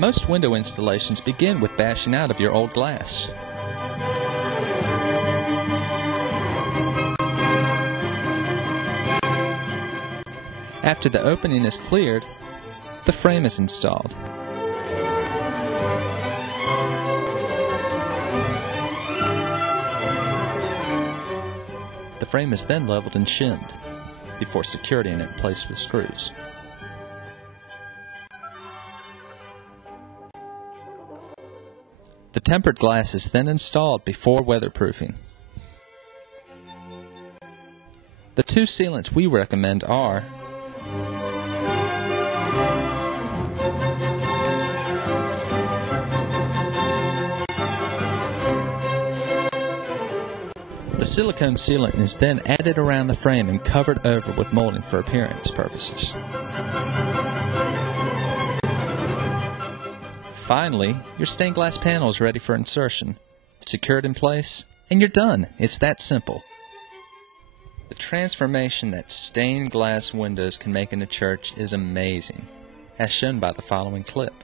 Most window installations begin with bashing out of your old glass. After the opening is cleared, the frame is installed. The frame is then leveled and shimmed before securing it placed with screws. The tempered glass is then installed before weatherproofing. The two sealants we recommend are the silicone sealant is then added around the frame and covered over with molding for appearance purposes. Finally, your stained glass panel is ready for insertion. Secure it in place, and you're done. It's that simple. The transformation that stained glass windows can make in a church is amazing, as shown by the following clip.